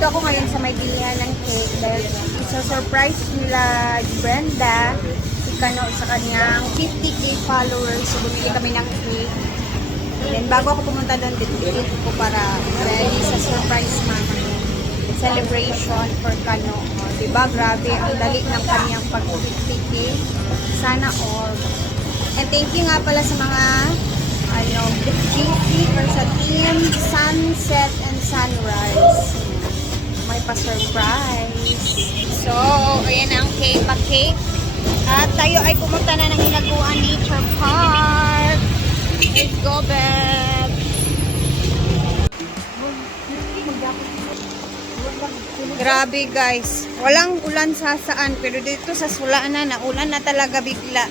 Nandito ako ngayon sa may bilihan ng cake dahil isa-surprise nila Brenda si Kano sa kanyang 50k followers. So, bumili kami ng cake. Then, bago ako pumunta doon, dito ko para ready sa surprise mama celebration for Kano. O, diba? Grabe, ang dali ng kanyang pag-50k. Sana all. And thank you nga pala sa mga ano, GC or sa team Sunset and Sunrise. Pa-surprise. So, ayan ang cake, pa-cake. At tayo ay pumunta na ng Hinaguan Nature Park. Let's go back. Grabe guys. Walang ulan sa saan. Pero dito sa Sulana, na ulan na talaga bigla.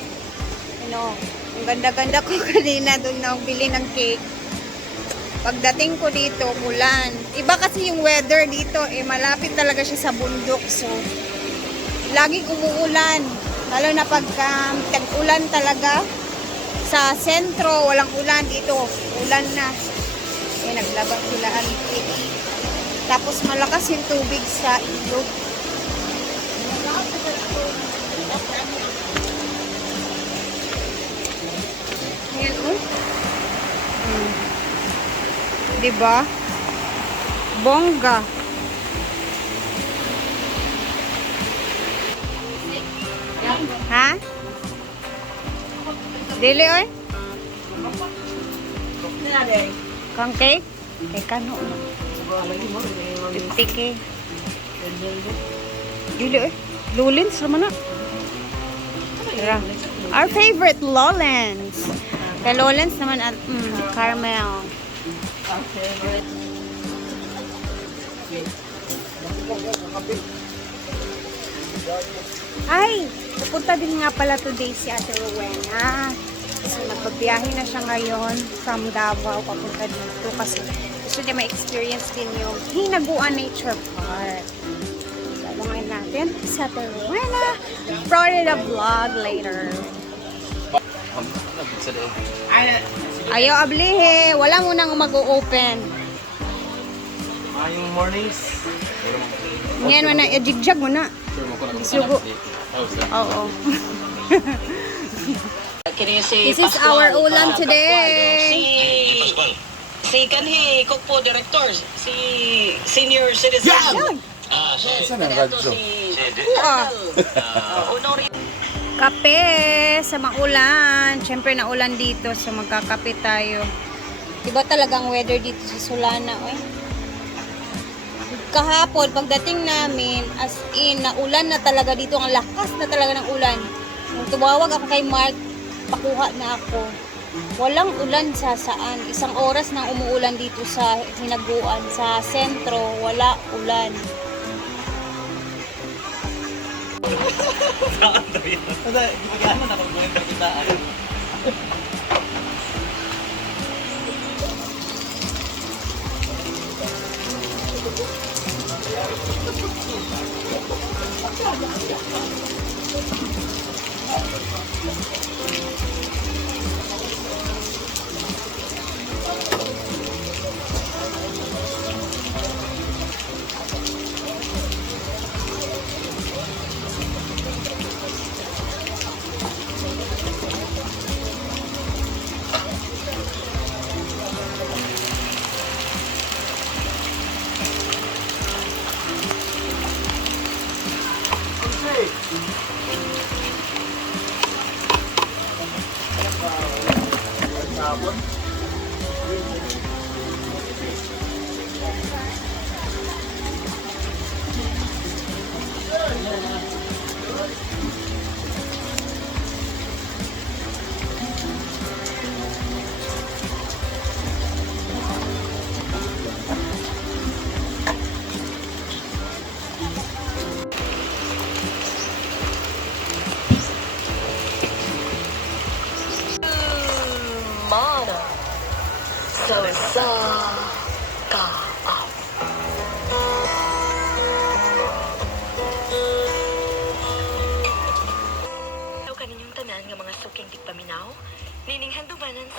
Ano, ang ganda-ganda ko kanina doon na bili ng cake. Pagdating ko dito, ulan. Iba kasi yung weather dito, eh malapit talaga siya sa bundok. So, laging umuulan. Lalo na pagka tag-ulan talaga. Sa sentro, walang ulan dito. Ulan na. Eh, naglabas sila ang. Tapos malakas yung tubig sa ilog. Ayan, oh. Hmm. Diba? Bongga. Ha? Dili, oy? Kang cake? Kay kano? 50k. Dili, oy. Lulins naman na. Tara. Our favorite Lowlands. Kay Lowlands naman at mm, caramel. Ay, pupunta din nga pala today si Ate Rowena. Kasi magbabiyahe na siya ngayon from Davao papunta dito kasi gusto niya ma-experience din yung Hinaguan Nature Park. Sabangan natin si Ate Rowena. Florida vlog later. Ayaw ablihe. Wala mo nang mag-open. Ah, yung mornings. Ngayon mo na, i-jigjag mo na. Sugo. Oo. This is our ulam ah, today. Pascual. Si si kanhi Kukpo director, si senior citizen. Yan! Ah, si radyo? si Ah. uh, Honori Kape sa maulan. Siyempre naulan dito so magkakape tayo. Iba talagang weather dito sa Solana. Oy. Kahapon, pagdating namin, as in, naulan na talaga dito. Ang lakas na talaga ng ulan. Nung tumawag ako kay Mark, pakuha na ako. Walang ulan sa saan. Isang oras nang umuulan dito sa hinaguan. Sa sentro, wala ulan. Saan daw yan? Wala, gumagana na kung buhay pagitaan.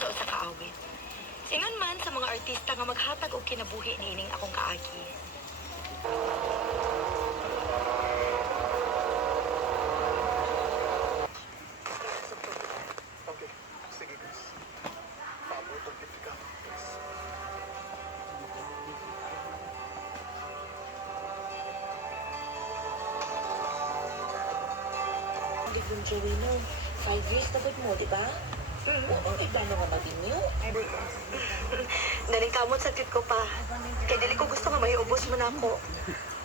artista o sa kaawit. Singon man sa mga artista nga maghatag og kinabuhi niining akong kaagi. Yung Joey no, five years na mo, di ba? Oo, may plano nga mag-inyo. Naning kamot sa ko pa. Kaya dili ko gusto nga may ubos mo na ako.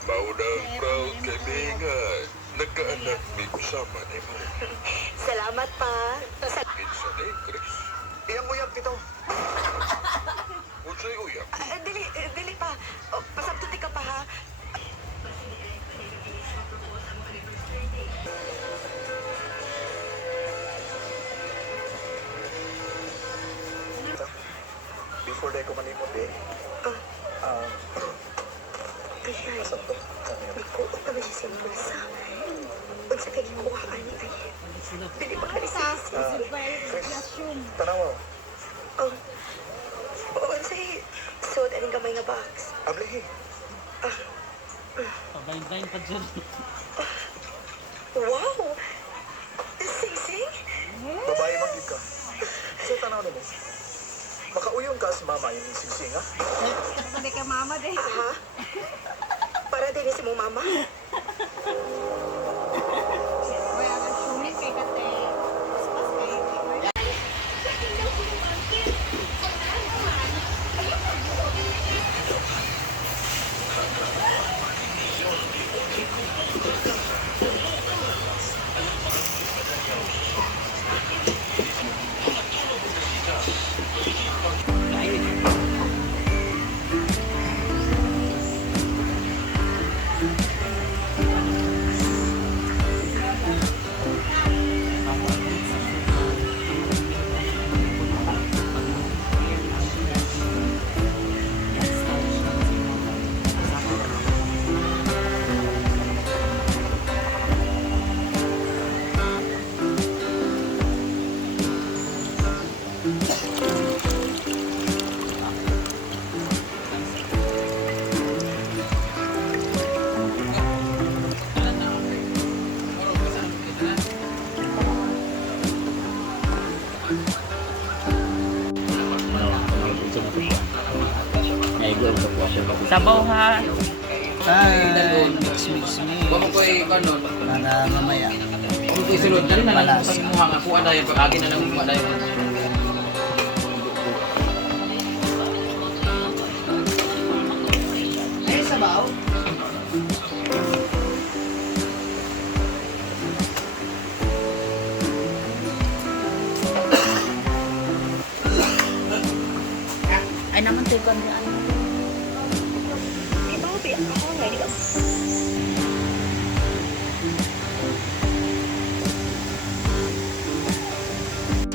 Maunang proud kaibigan. Nagkaanak ni Usama ni mo. Salamat pa. Sa Kinsa ni Chris. Iyang uyab dito. Chris, tanawa. Oh. Oh, unsay suot aning gamay nga box. Ablihi. Pabayin-bayin pa dyan. Wow. Sing-sing? Babae magid ka. So tanaw nimo. Makauyong ka sa mama yung sising ha? Sabi ka mama din. Ha? Para din si mong mama. Sabaw ha. Ay, mix mix mix. Baka ko ay kanon. Para mamaya. Kung ko isulod na rin na lang sa imuha nga kuha dahil pag agin na lang kuha dahil. Ay,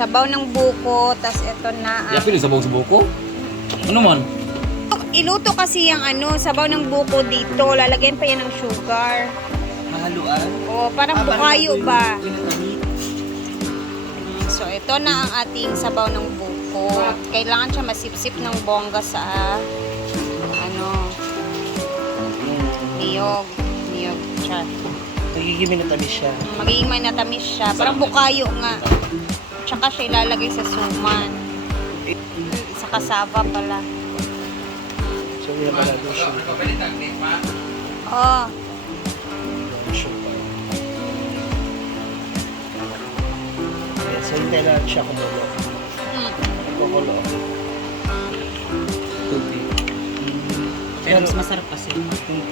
Sabaw ng buko, tas ito na ang... Yapin sa buong subuko? Ano man? Iluto kasi yung ano, sabaw ng buko dito. Lalagyan pa yan ng sugar. Mahaluan. O, parang Ah, bukayo parang ba? pinatamis. So, ito na ang ating sabaw ng buko. Kailangan siya masipsip ng bongga sa ano, niyog. Niyog siya. Nagiging minatamis siya. Magiging may natamis siya. Parang bukayo nga. Tsaka siya ilalagay sa suman. Sa kasaba pala. So, yun pala yung sugar. Oh, Yung sugar. Ayan, so hintay lang siya kumulo. mm. Kukulo. Tubig. Pero mas masarap kasi.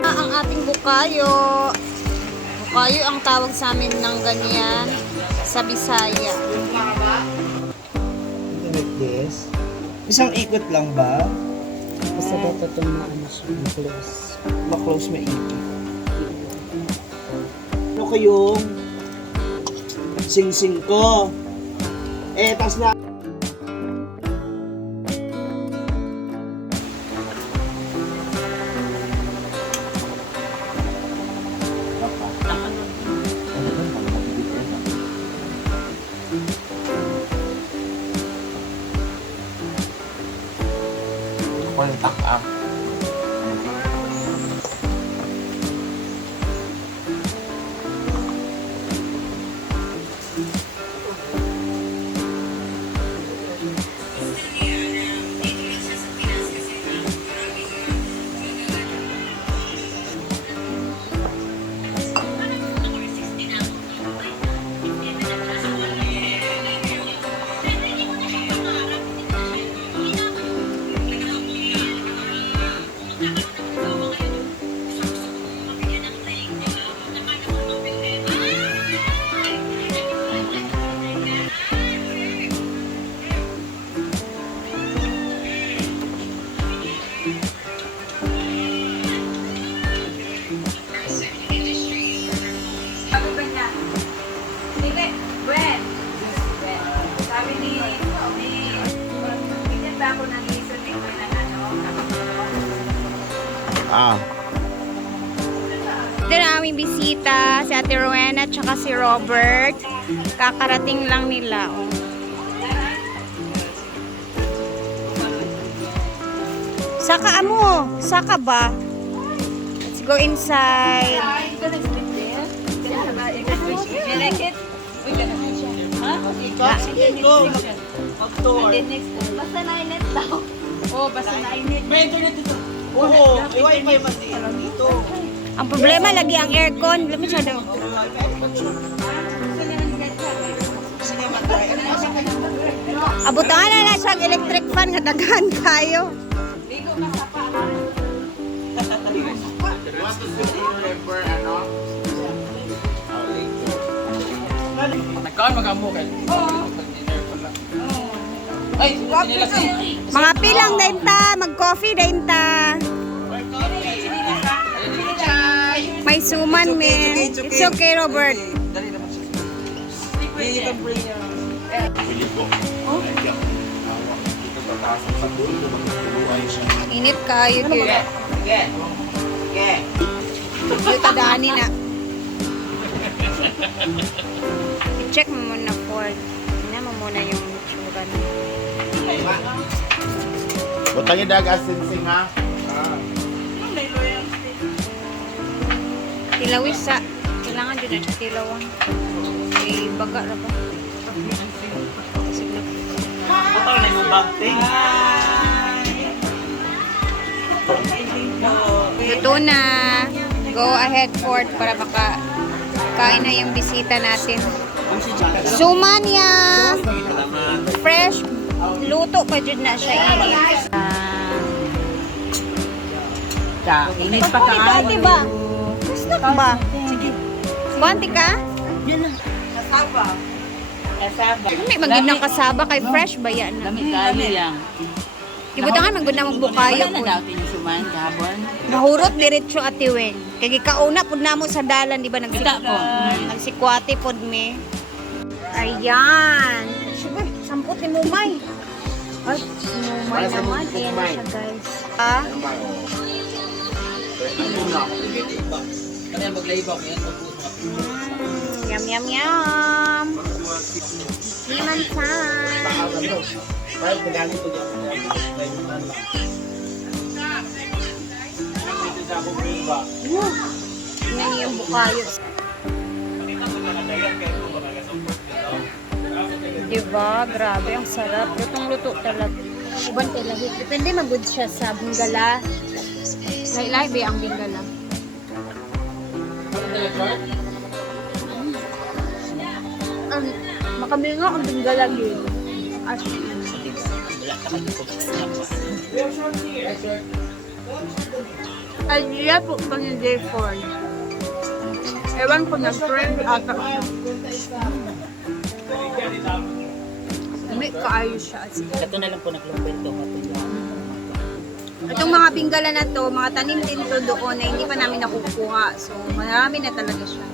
Ah, ang ating bukayo. Bukayo ang tawag sa amin ng ganyan sa Bisaya. Like this. Isang ikot lang ba? Basta dapat itong maano siya. Ma-close. Ma-close maikot. Ano kayong sing-sing ko? Eh, tas na Kontak ah. Ah. Ito na aming bisita, si Ate Rowena at saka si Robert. Kakarating lang nila. Oh. Saka mo, saka ba? Let's go inside. Basta na-init daw. Oo, basta na-init. May internet dito. Oo, may wifi man dito. Ang problema lagi ang aircon. Lamig siya daw. Abutangan na na siya electric fan nga daghan kayo. Nagkaan mag-amo kay. Mag-dinner pala. Ay. Mga pilang dahin ta, mag-coffee dahin ta. May suman, men. It's okay, Robert. Dali naman siya. You can bring your... Init kayo, dude. Sige. Sige. Yung tadaanin na. I-check mo muna, Ford. Tingnan mo muna yung tsura niya. Butang yung dagas sinsing ha. Tilawis sa... Kailangan din na tilawan. Ay, baga na ba? Butang na yung bag thing. Luto na. Go ahead, Ford, para maka kain na yung bisita natin. Sumanya! Fresh. Luto pa dyan na siya init. Ka, init pa ka. Ito, diba? Snack ba? Sige. Banti ka? Kasaba. Kasaba. May magandang kasaba kay fresh ba yan? Dami kayo yan. Ibutangan magandang magbukayo po. tinusuman kahapon. Nahurot diretso ati Wen. Kaya kauna pud namo sa dalan di ba Kita po. nagsikwate pod me. Ayan. Sige, sampot ni Mumay. Ay, Mumay naman. Ayan na siya guys. Ah, Kanya maglaybaw yan magbuot mga mm, yum yum yum. Lemon time. Yan yung bukayo. Diba? Grabe, ang sarap. Lutong-luto talaga. Uban kay lahit. Depende magud siya sa binggala. Lahi-lahi ba ang binggala? Ang makaminga ang binggala yun. As Idea po pa ni Day 4. Ewan ko na friend ata siya. May kaayos siya. Ito na lang po naglumpento. Itong mga pinggala na to, mga tanim din to doon na hindi pa namin nakukuha. So, marami na talaga siya.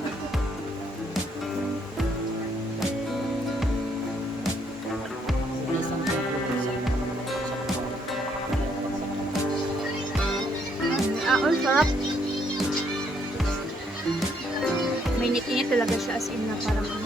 Ah, ang sarap. May init-init talaga siya as in na parang